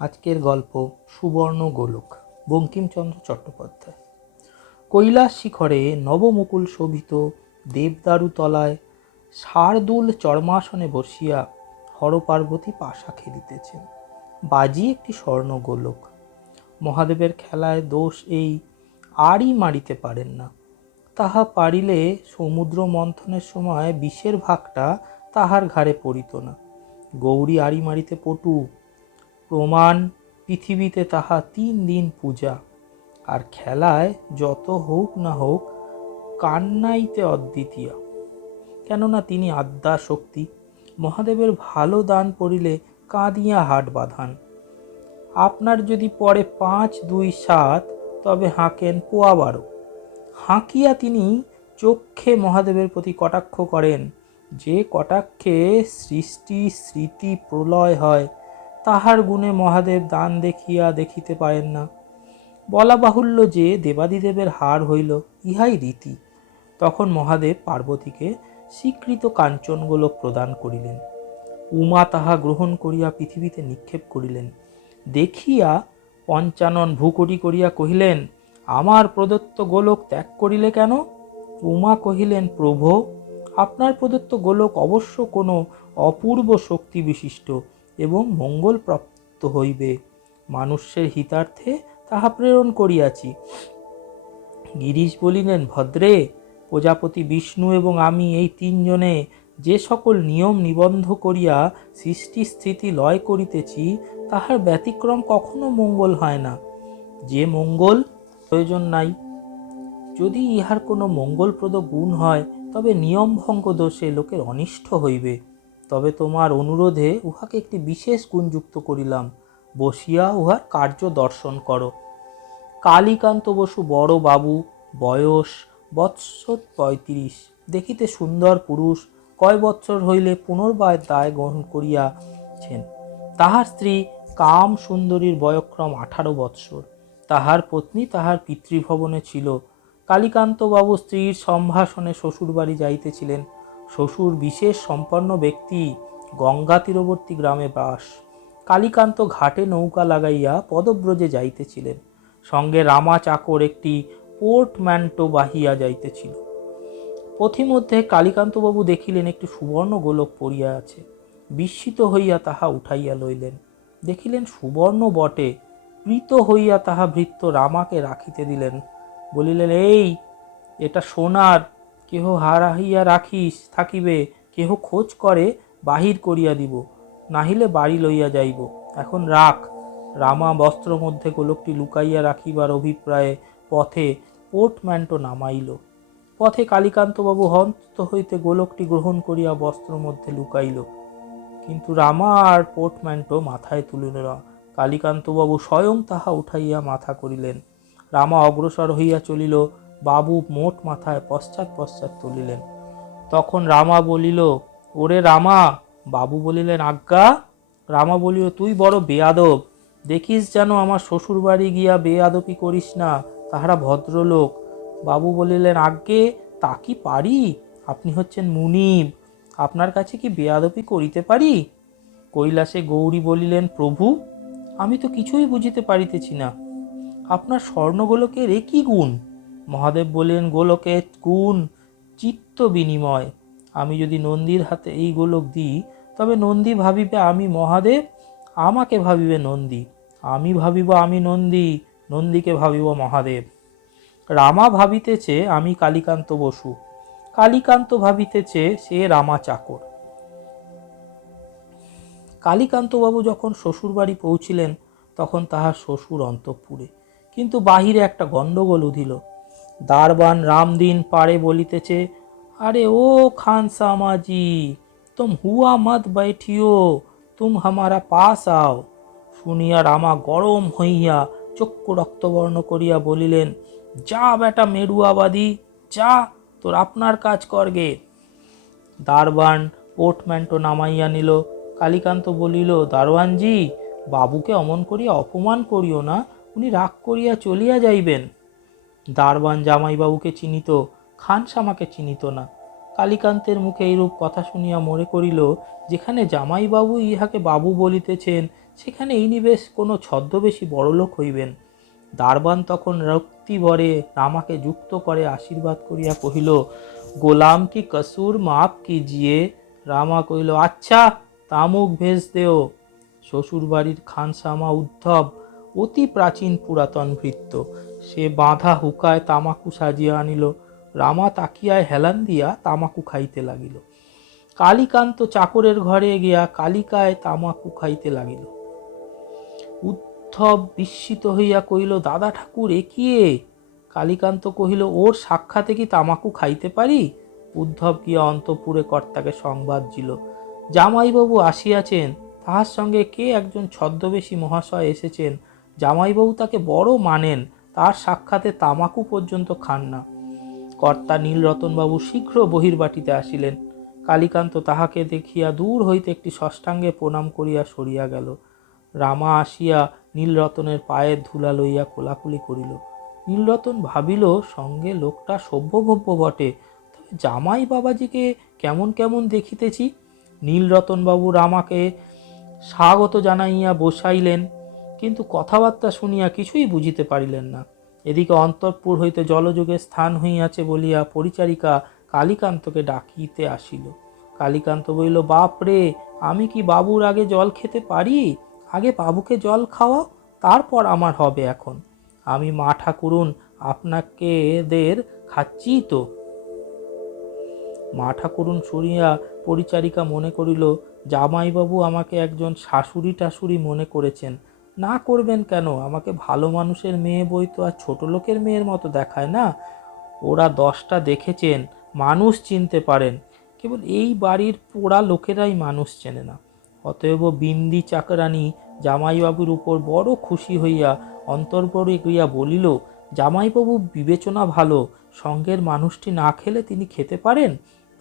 আজকের গল্প সুবর্ণ গোলক, বঙ্কিমচন্দ্র চট্টোপাধ্যায়। কৈলাস শিখরে নবমুকুল শোভিত দেবদারু তলায় শার্দুল চর্মাসনে বসিয়া হরপার্বতী পাশা খেলিতেছেন। বাজি একটি স্বর্ণ গোলক। মহাদেবের খেলায় দোষ এই, আরই মারিতে পারেন না। তাহা পারিলে সমুদ্র মন্থনের সময় বিষের ভাগটা তাহার ঘাড়ে পড়িত না। গৌরী আড়ি মারিতে পটু, প্রমাণ পৃথিবীতে তাহা 3 দিন পূজা। আর খেলায় যত হোক না হোক কান্নাইতে অদ্বিতীয়া, কেননা তিনি আদ্যা শক্তি। মহাদেবের ভালো দান পড়িলে কাঁদিয়া হাট বাঁধান। আপনার যদি পড়ে 5, 2, 7, তবে হাঁকেন 12। হাঁকিয়া তিনি চক্ষে মহাদেবের প্রতি কটাক্ষ করেন। যে কটাক্ষে সৃষ্টি স্মৃতি প্রলয় হয়, তাহার গুণে মহাদেব দান দেখিতে পারেন না। বলা বাহুল্য যে দেবাদিদেবের হার হইল, ইহাই রীতি। তখন মহাদেব পার্বতীকে স্বীকৃত কাঞ্চন গোলক প্রদান করিলেন। উমা তাহা গ্রহণ করিয়া পৃথিবীতে নিক্ষেপ করিলেন। দেখিয়া পঞ্চানন ভূকটি করিয়া কহিলেন, আমার প্রদত্ত গোলক ত্যাগ করিলে কেন? উমা কহিলেন, প্রভো, আপনার প্রদত্ত গোলক অবশ্য কোনো অপূর্ব শক্তি বিশিষ্ট এবং মঙ্গলপ্রাপ্ত হইবে। মানুষের হিতার্থে তাহা প্রেরণ করিয়াছি। গিরিশ বলিলেন, ভদ্রে, প্রজাপতি বিষ্ণু এবং আমি এই 3 জনে যে সকল নিয়ম নিবন্ধ করিয়া সৃষ্টি স্থিতি লয় করিতেছি, তাহার ব্যতিক্রম কখনো মঙ্গল হয় না। যে মঙ্গল প্রয়োজন নাই। যদি ইহার কোনো মঙ্গলপ্রদ গুণ হয়, তবে নিয়ম ভঙ্গ দোষে লোকের অনিষ্ট হইবে। তবে তোমার অনুরোধে উহাকে একটি বিশেষ গুণযুক্ত করিলাম। বসিয়া উহার কার্য দর্শন করো। কালীকান্ত বসু বড় বাবু, বয়স বৎসর 35, দেখিতে সুন্দর পুরুষ। কয় বৎসর হইলে পুনর্বার দায় গ্রহণ করিয়াছেন। তাহার স্ত্রী কাম সুন্দরীর বয়ক্রম 18 বৎসর। তাহার পত্নী তাহার পিতৃভবনে ছিল। কালীকান্তবাবু স্ত্রীর সম্ভাষণে শ্বশুর বাড়ি যাইতেছিলেন। শ্বশুর বিশেষ সম্পন্ন ব্যক্তি, গঙ্গা তীরবর্তী গ্রামে বাস। কালীকান্ত ঘাটে নৌকা লাগাইয়া পদব্রজে যাইতেছিলেন। সঙ্গে রামা চাকর একটি পোর্টম্যান্টো বাহিয়া যাইতেছিল। পথিমধ্যে কালীকান্তবাবু দেখিলেন একটি সুবর্ণ গোলক পড়িয়া আছে। বিস্মিত হইয়া তাহা উঠাইয়া লইলেন। দেখিলেন সুবর্ণ বটে। প্রীত হইয়া তাহা ভৃত্য রামাকে রাখিতে দিলেন। বলিলেন, এই, এটা সোনার। কেহ হারাইয়া রাখিস থাকিবে, কেহ খোঁজ করে বাহির করিয়া দিব, নাহিলে বাড়ি লইয়া যাইব। এখন রাখ। রামা বস্ত্র মধ্যে গোলকটি লুকাইয়া রাখিবার অভিপ্রায়ে পথে পোর্টম্যান্টো নামাইল। পথে কালীকান্তবাবু হস্ত হইতে গোলকটি গ্রহণ করিয়া বস্ত্র মধ্যে লুকাইল। কিন্তু রামা আর পোর্টম্যান্টো মাথায় তুলিল না। কালীকান্তবাবু স্বয়ং তাহা উঠাইয়া মাথা করিলেন। রামা অগ্রসর হইয়া চলিল। বাবু মোট মাথায় পশ্চাৎ পশ্চাৎ তুলিলেন। তখন রামা বলিল, ওরে রামা। বাবু বলিলেন, আজ্ঞা। রামা বলিল, তুই বড় বেয়াদব। দেখিস যেন আমার শ্বশুর বাড়ি গিয়া বেয়াদবি করিস না, তাহারা ভদ্রলোক। বাবু বলিলেন, আজ্ঞে, তা কি পারি? আপনি হচ্ছেন মুনিব, আপনার কাছে কি বেয়াদবি করিতে পারি? কৈলাসে গৌরী বলিলেন, প্রভু, আমি তো কিছুই বুঝিতে পারিতেছি না। আপনার স্বর্ণগোলকের এ কি গুণ? মহাদেব বললেন, গোলকের গুণ চিত্ত বিনিময়। আমি যদি নন্দীর হাতে এই গোলক দিই, তবে নন্দী ভাবিবে আমি মহাদেব, আমাকে ভাবিবে নন্দী। আমি ভাবিব আমি নন্দী, নন্দীকে ভাবিব মহাদেব। রামা ভাবিতেছে আমি কালীকান্ত বসু, কালীকান্ত ভাবিতেছে সে রামা চাকর। কালীকান্তবাবু যখন শ্বশুর বাড়ি পৌঁছিলেন, তখন তাহার শ্বশুর অন্তঃপুরে, কিন্তু বাহিরে একটা গন্ডগোল উঠিল। দারবান রামদিন পাড়ে বলিতেছে, আরে ও খানসামাজি, তুম হুয়া মত बैठियो, তুম হামারা পাস আও। শুনিয়া রামা গরম হইয়া চক্ষু রক্তবর্ণ করিয়া বলিলেন, যা বেটা মেরুয়াবাদী, যা, তোর আপনার কাজ করগে। দারবান পোর্টম্যান্টো নামাইয়া নিল। কালীকান্ত বলিল, দারোয়ানজি, বাবুকে অমন করিয়া অপমান করিও না, উনি রাগ করিয়া চলিয়া যাইবেন। দারবান জামাইবাবুকে চিনিত, খানসামাকে চিনিত না। কালীকান্তের মুখে এইরূপ কথা শুনিয়া মনে করিল, যেখানে জামাইবাবু ইহাকে বাবু বলিতেছেন, সেখানে ইনি বেশ কোনো ছদ্মবেশী বড়লোক হইবেন। দারবান তখন রক্তিবরে রামাকে যুক্ত করে আশীর্বাদ করিয়া কহিল, গোলাম কি কসুর মাপ কিজিয়ে। রামা কহিল, আচ্ছা তামুক ভেজ দেও। শ্বশুরবাড়ির খানসামা উদ্ধব অতি প্রাচীন পুরাতন ভৃত্য, সে বাঁধা হুকায় তামাকু সাজিয়া আনিল। রামা তাকিয়ায় হেলান দিয়া তামাকু খাইতে লাগিল। কালীকান্ত চাকরের ঘরে গিয়া কালিকায় তামাকু খাইতে লাগিল। উদ্ধব বিস্মিত হইয়া কহিল, দাদা ঠাকুর এ কি এ? কালীকান্ত কহিল, ওর সাক্ষাতে কি তামাকু খাইতে পারি? উদ্ধব গিয়া অন্তঃপুরে কর্তাকে সংবাদ দিল, জামাইবাবু আসিয়াছেন, তাহার সঙ্গে কে একজন ছদ্মবেশী মহাশয় এসেছেন। জামাইবাবু তাকে বড় মানেন, তার সাক্ষাতে তামাকু পর্যন্ত খান না। কর্তা নীলরতনবাবু শীঘ্র বহির্বাটিতে আসিলেন। কালীকান্ত তাহাকে দেখিয়া দূর হইতে একটি ষষ্ঠাঙ্গে প্রণাম করিয়া সরিয়া গেল। রামা আসিয়া নীলরতনের পায়ের ধুলা লইয়া কোলাকুলি করিল। নীলরতন ভাবিল, সঙ্গে লোকটা সভ্যভব্য বটে, তবে জামাই বাবাজিকে কেমন কেমন দেখিতেছি। নীলরতনবাবু রামাকে স্বাগত জানাইয়া বসাইলেন, কিন্তু কথাবার্তা শুনিয়া কিছুই বুঝিতে পারিলেন না। এদিকে অন্তঃপুর হইতে জলযোগের স্থান হইয়াছে বলিয়া পরিচারিকা কালীকান্তকে ডাকিতে আসিল। কালীকান্ত বলিল, বাপ রে, আমি কি বাবুর আগে জল খেতে পারি? আগে বাবুকে জল খাওয়াও, তারপর আমার হবে। এখন আমি মা ঠাকুরুন আপনাকে এদের খাচ্ছি তো। মা ঠাকুরুন শুনিয়া পরিচারিকা মনে করিল, জামাইবাবু আমাকে একজন শাশুড়ি টাশুড়ি মনে করেছেন। না করবেন কেন? আমাকে ভালো মানুষের মেয়ে বই তো আর ছোট লোকের মেয়ের মতো দেখায় না। ওরা 10টা দেখেছেন, মানুষ চিনতে পারেন, কেবল এই বাড়ির পোড়া লোকেরাই মানুষ চেনে না। অতএব বিন্দি চাকরানী জামাইবাবুর উপর বড় খুশি হইয়া অন্তঃপুরে গিয়া বলিল, জামাইবাবু বিবেচনা ভালো, সঙ্গের মানুষটি না খেলে তিনি খেতে পারেন,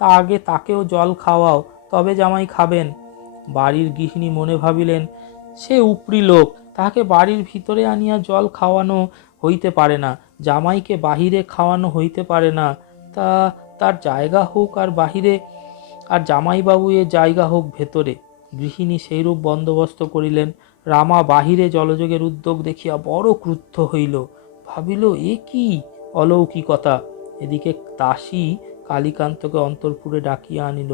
তা আগে তাকেও জল খাওয়াও, তবে জামাই খাবেন। বাড়ির গৃহিণী মনে ভাবিলেন, সে উপরি লোক, তাহাকে বাড়ির ভিতরে আনিয়া জল খাওয়ানো হইতে পারে না, জামাইকে বাহিরে খাওয়ানো হইতে পারে না, তা তার জায়গা হোক আর বাহিরে, আর জামাইবাবু এ জায়গা হোক ভেতরে। গৃহিণী সেইরূপ বন্দোবস্ত করিলেন। রামা বাহিরে জলযোগের উদ্যোগ দেখিয়া বড় ক্রুদ্ধ হইল, ভাবিল এ কি অলৌকিকতা। এদিকে দাসী কালীকান্তকে অন্তঃপুরে ডাকিয়া আনিল।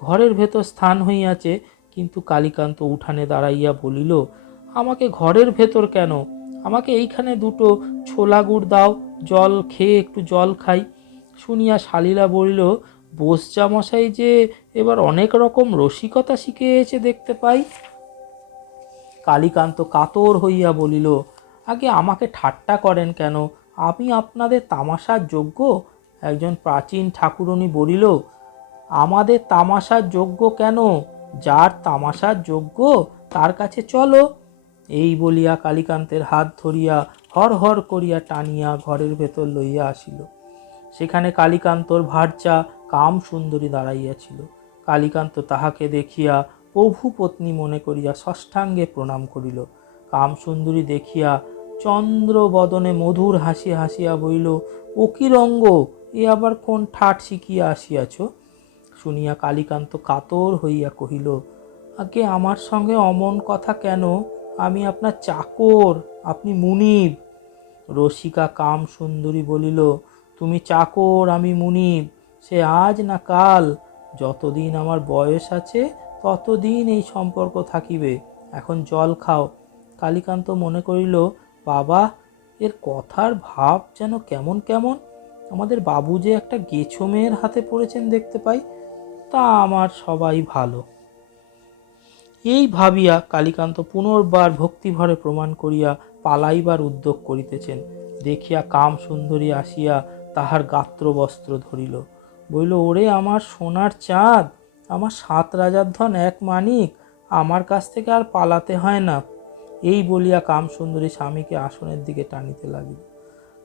ঘরের ভেতর স্থান হইয়াছে, কিন্তু কালীকান্ত উঠানে দাঁড়াইয়া বলিল, আমাকে ঘরের ভেতর কেন? আমাকে এইখানে দুটো ছোলা গুড় দাও, জল খেয়ে একটু জল খাই। শুনিয়া শালীলা বলিল, বোসজামশাই যে এবার অনেক রকম রসিকতা শিখিয়েছে দেখতে পাই। কালীকান্ত কাতর হইয়া বলিল, আগে আমাকে ঠাট্টা করেন কেন? আমি আপনাদের তামাশার যোগ্য? একজন প্রাচীন ঠাকুরনী বলিল, আমাদের তামাশার যোগ্য কেন? যার তামাশার যোগ্য তার কাছে চলো। এই বলিয়া কালীকান্তের হাত ধরিয়া হর হর করিয়া টানিয়া ঘরের ভেতর লইয়া আসিল। সেখানে কালীকান্তর ভার্যা কাম সুন্দরী দাঁড়াইয়াছিল। কালীকান্ত তাহাকে দেখিয়া প্রভু পত্নী মনে করিয়া ষষ্ঠাঙ্গে প্রণাম করিল। কাম সুন্দরী দেখিয়া চন্দ্র বদনে মধুর হাসি হাসিয়া বলিল, ও কি রঙ্গ, এ আবার কোন ঠাট শিখিয়া আসিয়াছ? শুনিয়া কালীকান্ত কাতর হইয়া কহিল, আগে আমার সঙ্গে অমন কথা কেন? আমি আপনার চাকর, আপনি মুনিব। রসিকা কাম সুন্দরী বলিল, তুমি চাকর, আমি মুনিব, সে আজ না কাল, যতদিন আমার বয়স আছে ততদিন এই সম্পর্ক থাকিবে। এখন জল খাও। কালীকান্ত মনে করিল, বাবা, এর কথার ভাব যেন কেমন কেমন। আমাদের বাবু যে একটা গেছো মেয়ের হাতে পড়েছেন দেখতে পাই, তা আমার সবাই ভালো। এই ভাবিয়া কালীকান্ত পুনর্বার ভক্তিভরে প্রমাণ করিয়া পালাইবার উদ্যোগ করিতেছেন। দেখিয়া কাম সুন্দরী আসিয়া তাহার গাত্র বস্ত্র ধরিল, বলিল, ওরে আমার সোনার চাঁদ, আমার 7 রাজার ধন 1 মানিক, আমার কাছ থেকে আর পালাতে হয় না। এই বলিয়া কাম সুন্দরী স্বামীকে আসনের দিকে টানিতে লাগিল।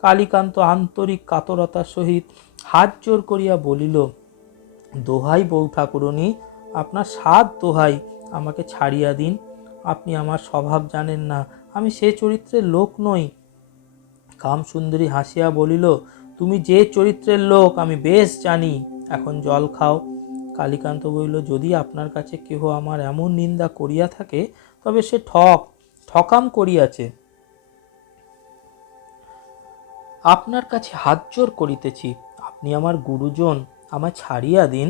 কালীকান্ত আন্তরিক কাতরতার সহিত হাত জোর করিয়া বলিল, দোহাই বউ ঠাকুরনী, আপনার 7 দোহাই, আমাকে ছাড়িয়া দিন। আপনি আমার স্বভাব জানেন না, আমি সে চরিত্রের লোক নই। কাম সুন্দরী হাসিয়া বলিল, তুমি যে চরিত্রের লোক আমি বেশ জানি, এখন জল খাও। কালীকান্ত বলিল, যদি আপনার কাছে কেহ আমার এমন নিন্দা করিয়া থাকে, তবে সে ঠকাম করিয়াছে। আপনার কাছে হাত জোর করিতেছি, আপনি আমার গুরুজন, আমায় ছাড়িয়া দিন।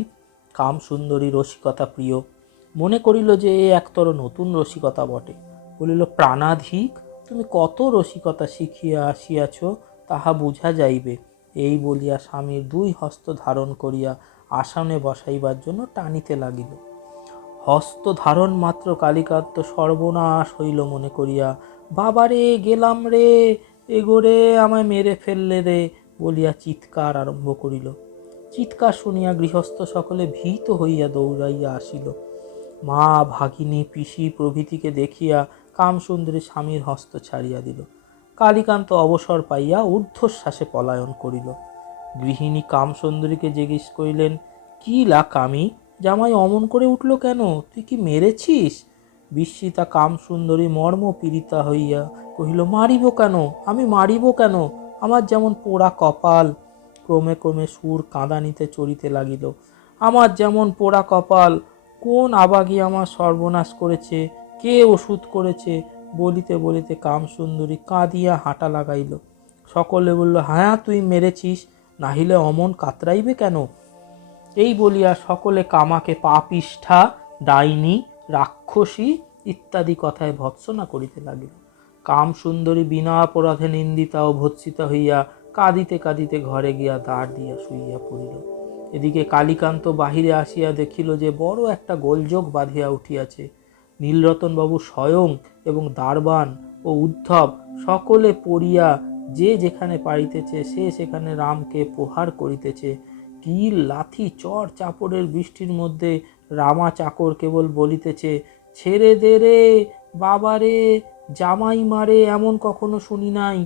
কামসুন্দরী রসিকতা প্রিয় মনে করিল যে এ একতর নতুন রসিকতা বটে। বলিল, প্রাণাধিক তুমি কত রসিকতা শিখিয়া আসিয়াছ তাহা বুঝা যাইবে। এই বলিয়া স্বামীর দুই হস্ত ধারণ করিয়া আসনে বসাইবার জন্য টানিতে লাগিল। হস্ত ধারণ মাত্র কালীকান্ত সর্বনাশ হইল মনে করিয়া, বাবারে গেলাম রে, এগোরে আমায় মেরে ফেললে রে বলিয়া চিৎকার আরম্ভ করিল। চিৎকার শুনিয়া গৃহস্থ সকলে ভীত হইয়া দৌড়াইয়া আসিল। মা, ভাগিনী, পিসি প্রভৃতিকে দেখিয়া কামসুন্দরী স্বামীর হস্ত ছাড়িয়া দিল। কালীকান্ত অবসর পাইয়া ঊর্ধ্বশ্বাসে পলায়ন করিল। গৃহিণী কামসুন্দরীকে জিজ্ঞেস করিলেন, কি লা কামি, জামাই অমন করে উঠল কেন? তুই কি মেরেছিস? বিস্মিতা কামসুন্দরী মর্ম পীড়িতা হইয়া কহিল, মারিব কেন, আমি মারিব কেন? আমার যেমন পোড়া কপাল। ক্রমে ক্রমে সুর কাঁদানিতে চড়িতে লাগিল। আমার যেমন পোড়া কপাল, কোন আবাগী আমার সর্বনাশ করেছে, কে ওষুধ করেছে? বলিতে বলিতে কামসুন্দরী কাঁদিয়া হাঁটা লাগাইল। সকলে বলল, হ্যাঁ তুই মেরেছিস, নাহিলে অমন কাতরাইবে কেন? এই বলিয়া সকলে কামাকে পাপিষ্ঠা, ডাইনি, রাক্ষসী ইত্যাদি কথায় ভৎসনা করিতে লাগিল। কামসুন্দরী বিনা অপরাধে নিন্দিতা ও ভৎসিতা হইয়া কাঁদিতে কাঁদিতে ঘরে গিয়া দ্বার দিয়া শুইয়া পড়িল। এদিকে কালীকান্ত বাহিরে আসিয়া দেখিল যে বড় একটা গোলযোগ বাঁধিয়া উঠিয়াছে। নীলরতনবাবু স্বয়ং এবং দারবান ও উদ্ধব সকলে পড়িয়া যে যেখানে পারিতেছে সে সেখানে রামকে প্রহার করিতেছে। কিল, লাথি, চর চাপড়ের বৃষ্টির মধ্যে রামা চাকর কেবল বলিতেছে, ছেড়ে দে রে বাবারে, জামাই মারে এমন কখনো শুনি নাই।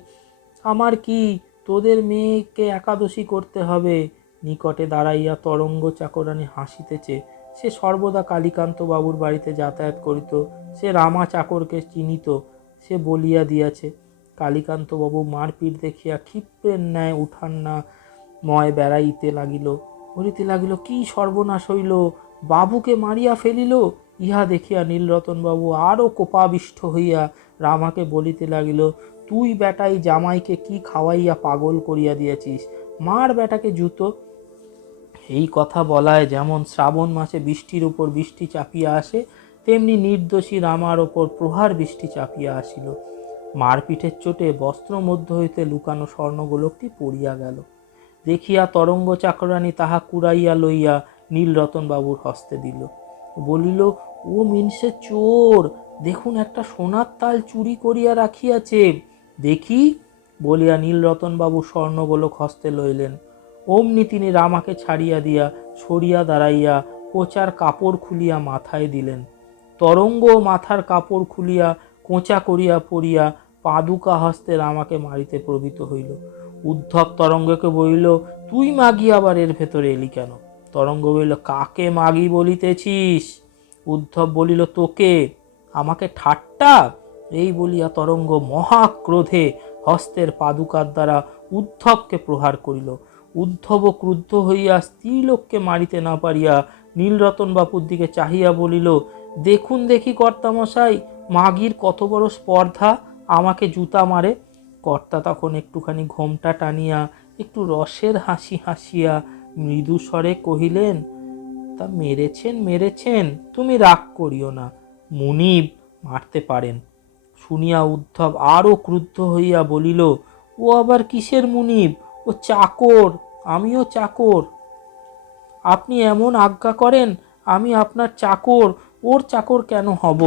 আমার কি, তোদের মেয়েকে একাদশী করতে হবে। নিকটে দাঁড়াইয়া তরঙ্গ চাকরানী হাসিতেছে। সে সর্বদা কালীকান্ত বাবুর বাড়িতে যাতায়াত করিত, সে রামা চাকরকে চিনিত, সে বলিয়া দিয়াছে। কালীকান্ত বাবু মারপিট দেখিয়া ক্ষিপ্রের ন্যায় উঠান না ময় বেড়াইতে লাগিল, বলিতে লাগিল, কি সর্বনাশ হইল, বাবুকে মারিয়া ফেলিল। ইহা দেখিয়া নীলরতনবাবু আরও কোপাবিষ্ট হইয়া রামাকে বলিতে লাগিল, তুই বেটাই জামাইকে কি খাওয়াইয়া পাগল করিয়া দিয়েছিস, মার বেটাকে জুতো। এই কথা বলায় যেমন শ্রাবণ মাসে বৃষ্টির উপর বৃষ্টি চাপিয়া আসে, তেমনি নির্দোষী রামার ওপর প্রহার বৃষ্টি চাপিয়া আসিল। মারপিঠের চোটে বস্ত্র মধ্য হইতে লুকানো স্বর্ণগোলকটি পড়িয়া গেল। দেখিয়া তরঙ্গ চাকরানী তাহা কুড়াইয়া লইয়া নীলরতনবাবুর হস্তে দিল। বলিল, ও মিনসে চোর, দেখুন একটা সোনার তাল চুরি করিয়া রাখিয়াছে, দেখি। বলিয়া নীলরতনবাবু স্বর্ণগোলক হস্তে লইলেন। অমনি তিনি রামাকে ছাড়িয়া দিয়া সরিয়া দাঁড়াইয়া কোচার কাপড় খুলিয়া মাথায় দিলেন। তরঙ্গ মাথার কাপড় খুলিয়া কোঁচা করিয়া পড়িয়া পাদুকা হস্তে রামাকে মারিতে প্রবৃত্ত হইল। উদ্ধব তরঙ্গকে বলিল, তুই মাগি আবার এর ভেতরে এলি কেন? তরঙ্গ বলিল, কাকে মাগি বলিতেছিস? উদ্ধব বলিল, তোকে। আমাকে ঠাট্টা? এই বলিয়া তরঙ্গ মহাক্রোধে হস্তের পাদুকার দ্বারা উদ্ধবকে প্রহার করিল। উদ্ধব ক্রুদ্ধ হইয়া স্ত্রীলোককে মারিতে না পারিয়া নীলরতন বাবুর দিকে চাহিয়া বলিল, দেখুন দেখি কর্তামশাই, মাগির কত বড় স্পর্ধা, আমাকে জুতা মারে। কর্তা তখন একটুখানি ঘোমটা টানিয়া একটু রসের হাসি হাসিয়া মৃদু স্বরে কহিলেন, তা মেরেছেন মেরেছেন, তুমি রাগ করিও না, মুনিব মারতে পারেন। শুনিয়া উদ্ধব আরো ক্রুদ্ধ হইয়া বলিল, ও আবার কিসের মুনিব? ও চাকর, আমিও চাকর। আপনি এমন আজ্ঞা করেন, আমি আপনার চাকর, ওর চাকর কেন হব?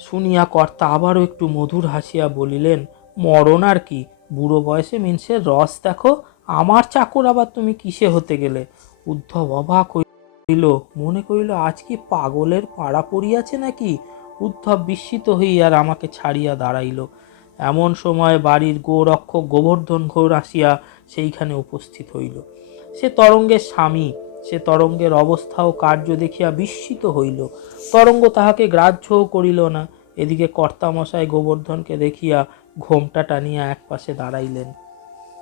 শুনিয়া কর্তা আবারও একটু মধুর হাসিয়া বলিলেন, মরণ আর কি, বুড়ো বয়সে মিনসের রস দেখো, আমার চাকর আবার তুমি কিসে হতে গেলে? উদ্ধব অবাক হইল, মনে করিল আজ কি পাগলের পাড়া পড়িয়াছে নাকি। উদ্ধব বিস্মিত হইয়া রামাকে ছাড়িয়া দাঁড়াইল। এমন সময় বাড়ির গোরক্ষক গোবর্ধন ঘোর আসিয়া সেইখানে উপস্থিত হইল। সে তরঙ্গের স্বামী, সে তরঙ্গের অবস্থা ও কার্য দেখিয়া বিস্মিত হইল। তরঙ্গ তাহাকে গ্রাহ্যও করিল না। এদিকে কর্তামশাই গোবর্ধনকে দেখিয়া ঘোমটা টানিয়া এক পাশে দাঁড়াইলেন।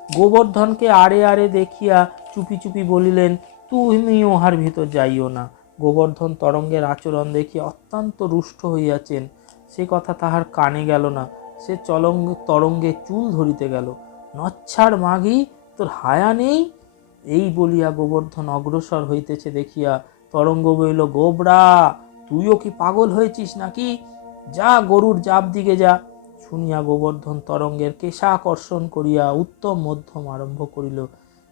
গোবর্ধনকে আড়ে আড়ে দেখিয়া চুপি চুপি বলিলেন, তুমি উহার ভিতর যাইও না। গোবর্ধন তরঙ্গের আচরণ দেখিয়া অত্যন্ত রুষ্ট হইয়াছেন, সে কথা তাহার কানে গেল না। সে তরঙ্গে চুল ধরিতে গেল। নচ্ছাড় মাগি, তোর হায়া নেই? এই বলিয়া গোবর্ধন অগ্রসর হইতেছে দেখিয়া তরঙ্গ বলিল, গোবরা, তুইও কি পাগল হয়েছিস নাকি? যা গরুর জাপ দিকে যা। শুনিয়া গোবর্ধন তরঙ্গের কেশাকর্ষণ করিয়া উত্তম মধ্যম আরম্ভ করিল।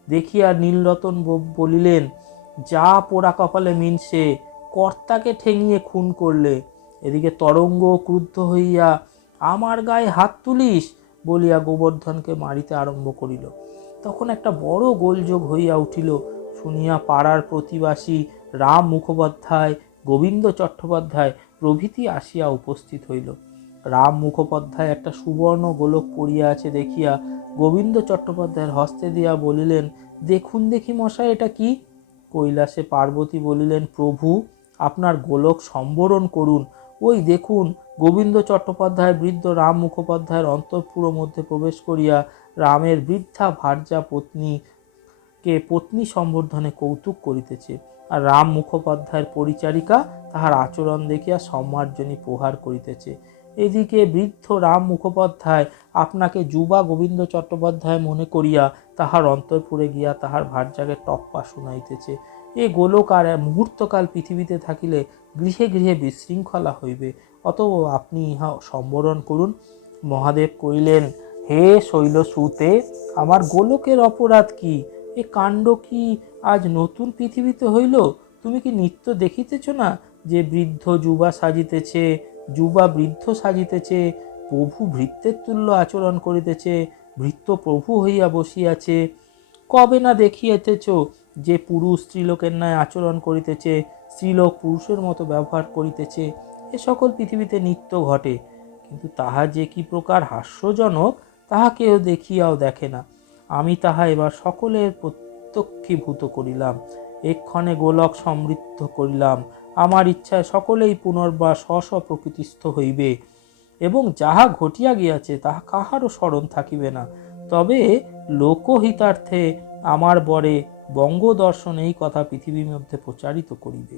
দেখিয়া নীলরতন বলিলেন, যা পোড়া কপালে মিনসে, কর্তাকে ঠেঙিয়ে খুন করলে। এদিকে তরঙ্গ ক্রুদ্ধ হইয়া, আমার গায়ে হাত তুলিস বলিয়া গোবর্ধনকে মারিতে আরম্ভ করিল। তখন একটা বড় গোলযোগ হইয়া উঠিল। শুনিয়া পাড়ার প্রতিবাসী রাম মুখোপাধ্যায়, গোবিন্দ চট্টোপাধ্যায় প্রভৃতি আসিয়া উপস্থিত হইল। রাম মুখোপাধ্যায় একটা সুবর্ণ গোলক পড়িয়া আছে দেখিয়া গোবিন্দ চট্টোপাধ্যায়ের হস্তে দিয়া বলিলেন, দেখুন দেখি মশাই, এটা কি? কৈলাসে পার্বতী বলিলেন, প্রভু, আপনার গোলক সম্বরণ করুন। ওই দেখুন, গোবিন্দ চট্টোপাধ্যায় বৃদ্ধ রাম মুখোপাধ্যায়ের অন্তঃপুর মধ্যে প্রবেশ করিয়া রামের বৃদ্ধা ভার্যা পত্নীকে পত্নী সম্বর্ধনে কৌতুক করিতেছে, আর রাম মুখোপাধ্যায়ের পরিচারিকা তাহার আচরণ দেখিয়া সম্মার্জনী প্রহার করিতেছে। এদিকে বৃদ্ধ রাম মুখোপাধ্যায় আপনাকে যুবা গোবিন্দ চট্টোপাধ্যায় মনে করিয়া তাহার অন্তঃপুরে গিয়া তাহার ভার্যাকে টপ্পা শুনাইতেছে। এ গোলক আর মুহূর্তকাল পৃথিবীতে থাকিলে গৃহে গৃহে বিশৃঙ্খলা হইবে, অতএব আপনি ইহা সম্বরণ করুন। মহাদেব কহিলেন, হে শৈলসূতে, আমার গোলকের অপরাধ কি? এ কাণ্ড কি আজ নতুন পৃথিবীতে হইল? তুমি কি নিত্য দেখিতেছ না যে বৃদ্ধ যুবা সাজিতেছে, যুবা বৃদ্ধ সাজিতেছে, প্রভু ভৃত্যের তুল্য আচরণ করিতেছে, ভৃত্য প্রভু হইয়া বসিয়াছে? কবে না দেখিয়েতেছ যে পুরুষ স্ত্রীলোকের ন্যায় আচরণ করিতেছে, স্ত্রীলোক পুরুষের মতো ব্যবহার করিতেছে? এ সকল পৃথিবীতে নিত্য ঘটে, কিন্তু তাহা যে কি প্রকার হাস্যজনক তাহা কেউ দেখিয়াও দেখে না। আমি তাহা এবার সকলের প্রত্যক্ষীভূত করিলাম, এক্ষণে গোলক সমৃদ্ধ করিলাম। আমার ইচ্ছায় সকলেই পুনর্বার স্ব প্রকৃতিস্থ হইবে এবং যাহা ঘটিয়া গিয়াছে তাহা কাহারও স্মরণ থাকিবে না। তবে লোকহিতার্থে আমার বরে বঙ্গদর্শন এই কথা পৃথিবীর মধ্যে প্রচারিত করিবে।